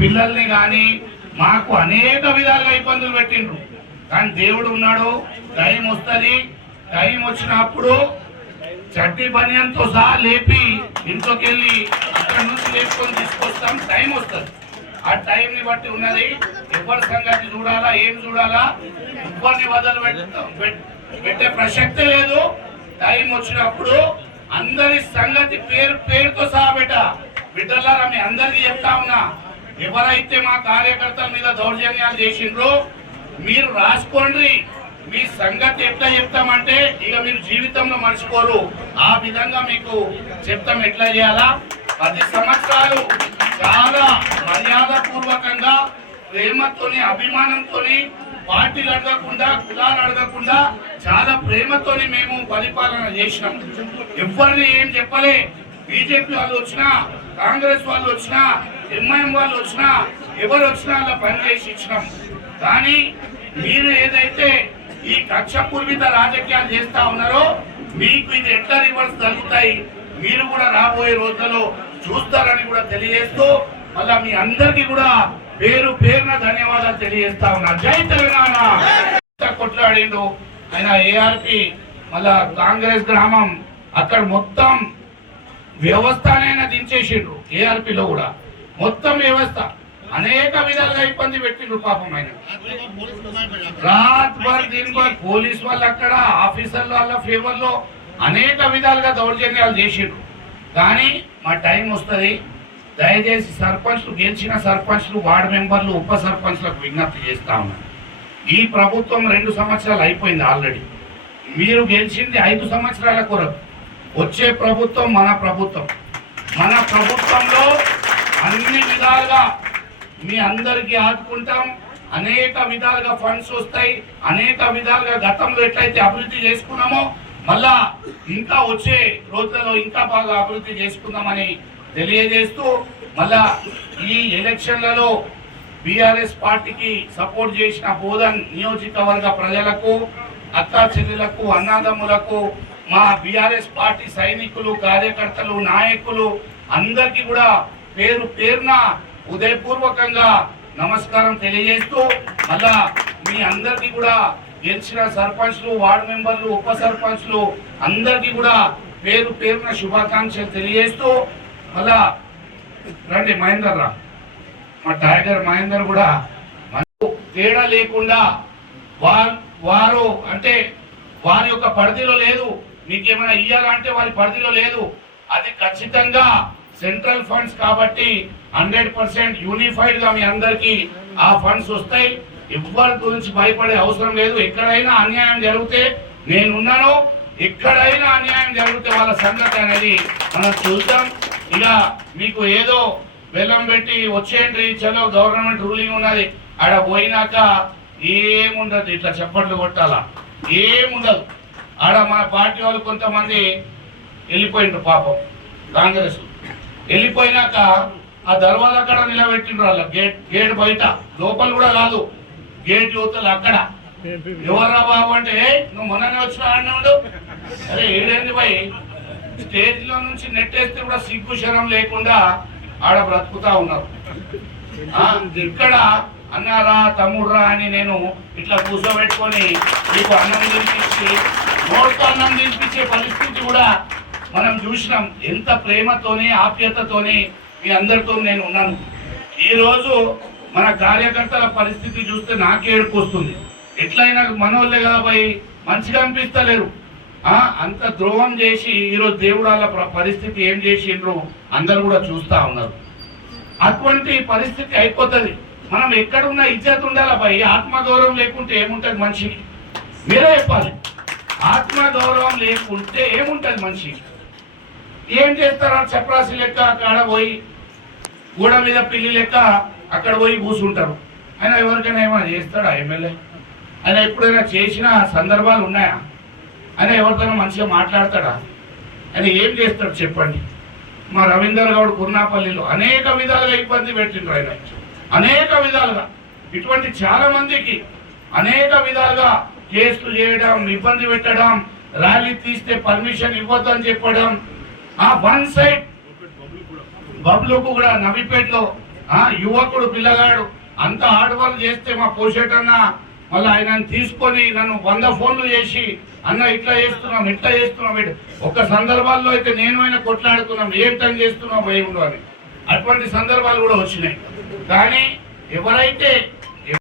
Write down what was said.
పిల్లల్ని కానీ మాకు అనేక విధాలుగా ఇబ్బందులు పెట్టిండ్రు. కానీ దేవుడు ఉన్నాడు టైం వస్తుంది. టైం వచ్చినప్పుడు చట్టి బనియంతో సహా లేపి ఇంట్లోకి వెళ్ళి అక్కడి నుంచి లేపుకొని తీసుకొస్తాం టైం వస్తుంది. ఆ టైంని బట్టి ఉన్నది ఎవరి సంగతి చూడాలా ఏం చూడాలా? ఎవరిని వదలు పెట్టే ప్రసక్తి లేదు. టైం వచ్చినప్పుడు అందరి సంగతి పేరు పేరుతో సహా బిడ్డ బిడ్డలారా మీ అందరికీ చెప్తా ఉన్నా. ఎవరైతే మా కార్యకర్తల మీద దౌర్జన్యాలు చేసిండ్రో మీరు రాసుకోండి. మీ సంగతి ఎట్లా చెప్తామంటే ఇక మీరు జీవితంలో మర్చిపోరు. ఆ విధంగా మీకు చెప్తాం ఎట్లా చేయాలా? పది సంవత్సరాలు చాలా మర్యాద పూర్వకంగా ప్రేమతోని అభిమానంతోని పార్టీలు అడగకుండా కులాలు అడగకుండా చాలా ప్రేమతోని మేము పరిపాలన చేసినాం. ఎవరిని ఏం చెప్పలే? బీజేపీ వాళ్ళు వచ్చినా కాంగ్రెస్ వాళ్ళు వచ్చినా ఎంఐఎం వాళ్ళు వచ్చినా ఎవరు వచ్చినా అలా పనిచేసి ఇచ్చినాం. కానీ మీరు ఏదైతే ఈ కక్షపూర్విత రాజకీయాలు చేస్తా ఉన్నారో మీకు ఇది ఎట్లా రివర్స్ జరుగుతాయి మీరు కూడా రాబోయే రోజులలో చూస్తారని కూడా తెలియజేస్తూ మళ్ళా మీ అందరికీ కూడా పేరు పేరున ధన్యవాదాలు తెలియజేస్తా ఉన్నా. జై తెలంగాణ! కొట్లాడిండు. ఆయన ఏఆర్పి మళ్ళా కాంగ్రెస్ గ్రామం అక్కడ మొత్తం వ్యవస్థనైనా దించేసిండ్రు ఏఆర్పిలో కూడా. మొత్తం వ్యవస్థ అనేక విధాలుగా ఇబ్బంది పెట్టిండ్రు పాపం ఆయన. రాత్ భర్ భర్ పోలీస్ వాళ్ళు అక్కడ ఆఫీసర్ల వాళ్ళ ఫేవర్లో అనేక విధాలుగా దౌర్జన్యాలు చేసిండ్రు. కానీ మా టైం వస్తుంది. దయచేసి సర్పంచ్లు గెలిచిన సర్పంచ్లు వార్డు మెంబర్లు ఉప సర్పంచ్లకు విజ్ఞప్తి చేస్తా ఉన్నాను ఈ ప్రభుత్వం రెండు సంవత్సరాలు అయిపోయింది ఆల్రెడీ. మీరు గెలిచింది ఐదు సంవత్సరాల కొరకు. వచ్చే ప్రభుత్వం మన ప్రభుత్వం. మన ప్రభుత్వంలో అన్ని విధాలుగా మీ అందరికీ ఆదుకుంటాం. అనేక విధాలుగా ఫండ్స్ వస్తాయి. అనేక విధాలుగా గతంలో ఎట్లయితే అభివృద్ధి చేసుకున్నామో మళ్ళా ఇంకా వచ్చే రోజులలో ఇంకా బాగా అభివృద్ధి చేసుకుందామని తెలియజేస్తూ మళ్ళా ఈ ఎలక్షన్లలో బీఆర్ఎస్ పార్టీకి సపోర్ట్ చేసిన బోధన్ నియోజకవర్గ ప్రజలకు అక్కా చెల్లెలకు అన్నదమ్ములకు మా బీఆర్ఎస్ పార్టీ సైనికులు కార్యకర్తలు నాయకులు అందరికీ కూడా పేరు పేరున ఉదయపూర్వకంగా నమస్కారం తెలియజేస్తూ మళ్ళా మీ అందరికీ కూడా గెలిచిన సర్పంచ్లు వార్డు మెంబర్లు ఉప సర్పంచ్లు అందరికీ కూడా పేరు పేరున శుభాకాంక్షలు తెలియజేస్తూ మళ్ళా రండి మహేందర్ రా. మా టైగర్ మహేందర్ కూడా మనకు తేడా లేకుండా వారు వారు అంటే వారి యొక్క పరిధిలో లేదు. మీకు ఏమైనా ఇయ్యాలంటే వారి పరిధిలో లేదు. అది ఖచ్చితంగా సెంట్రల్ ఫండ్స్ కాబట్టి హండ్రెడ్ పర్సెంట్ యూనిఫైడ్గా మీ అందరికి ఆ ఫండ్స్ వస్తాయి. ఎవరి గురించి భయపడే అవసరం లేదు. ఎక్కడైనా అన్యాయం జరిగితే నేనున్నాను. ఎక్కడైనా అన్యాయం జరిగితే వాళ్ళ సంగతి అనేది మనం చూద్దాం. ఇక మీకు ఏదో బెల్లం పెట్టి వచ్చేయండి. చలో గవర్నమెంట్ రూలింగ్ ఉన్నది. ఆడ పోయినాక ఏముండదు. ఇట్లా చప్పట్లు కొట్టాలా? ఏముండదు. ఆడ మన పార్టీ వాళ్ళు కొంతమంది వెళ్ళిపోయిండ్రు పాపం. కాంగ్రెస్. వెళ్ళిపోయినాక ఆ దర్వాజ అక్కడ నిలబెట్టిండ్రు వాళ్ళ గేట్ గేట్ బయట. లోపల కూడా కాదు గేట్ యువతలు అక్కడ. ఎవర్రా బాబు అంటే నువ్వు మొన్ననే వచ్చిన ఆడనే అరే ఏడేంది పోయి స్టేజ్లో నుంచి నెట్టేస్తే కూడా సిగ్గు శరం లేకుండా ఆడ బ్రతుకుతా ఉన్నారు. ఆ, ఇక్కడ అన్నారా తమ్ముడురా అని నేను ఇట్లా కూర్చోబెట్టుకొని మీకు అన్నం తినిపించి నోట్తో అన్నం తినిపించే పరిస్థితి కూడా మనం చూసినాం ఎంత ప్రేమతోని ఆప్యతతోని మీ అందరితో నేను ఉన్నాను. ఈరోజు మన కార్యకర్తల పరిస్థితి చూస్తే నాకే ఏడుపు వస్తుంది. ఎట్లయినా మనోళ్ళే కదా పోయి మంచిగా అనిపిస్తలేరు. అంత ద్రోహం చేసి ఈరోజు దేవుడాల పరిస్థితి ఏం చేసిండ్రు అందరు కూడా చూస్తా ఉన్నారు. అటువంటి పరిస్థితి అయిపోతుంది. మనం ఎక్కడున్నా ఇజ్జత్ ఉండాలా భయ్ ఆత్మగౌరవం లేకుంటే ఏముంటది మనిషి మీరే చెప్పాలి. ఆత్మగౌరవం లేకుంటే ఏముంటుంది మనిషి ఏం చేస్తారా? చపరాసి లెక్క అక్కడ పోయి గోడ మీద పిల్లి లెక్క అక్కడ పోయి కూర్చుంటారు ఆయన ఎవరికైనా ఏమైనా చేస్తాడా ఎమ్మెల్యే? ఆయన ఎప్పుడైనా చేసిన సందర్భాలు ఉన్నాయా? ఆయన ఎవరితోనో మంచిగా మాట్లాడతాడా? ఆయన ఏం చేస్తాడు చెప్పండి. మా రవీందర్ గౌడ్ కుర్నాపల్లిలో అనేక విధాలుగా ఇబ్బంది పెట్టిండ్రు ఆయన. అనేక విధాలుగా. ఇటువంటి చాలా మందికి అనేక విధాలుగా కేసులు చేయడం ఇబ్బంది పెట్టడం ర్యాలీ తీస్తే పర్మిషన్ ఇవ్వద్దని చెప్పడం ఆ వన్ సైడ్ బబ్లుకు కూడా నవీపేటలో ఆ యువకుడు పిల్లగాడు అంత హార్డ్ వర్క్ చేస్తే మా పోషేటన్న మళ్ళీ ఆయన తీసుకొని నన్ను వంద ఫోన్లు చేసి అన్న ఇట్లా చేస్తున్నాం ఇట్లా చేస్తున్నాం ఇట్లా. ఒక సందర్భాల్లో అయితే నేను ఆయన కొట్లాడుకున్నాం ఏం పని చేస్తున్నాం భయముడు అని అటువంటి సందర్భాలు కూడా వచ్చినాయి కానీ ఎవరైతే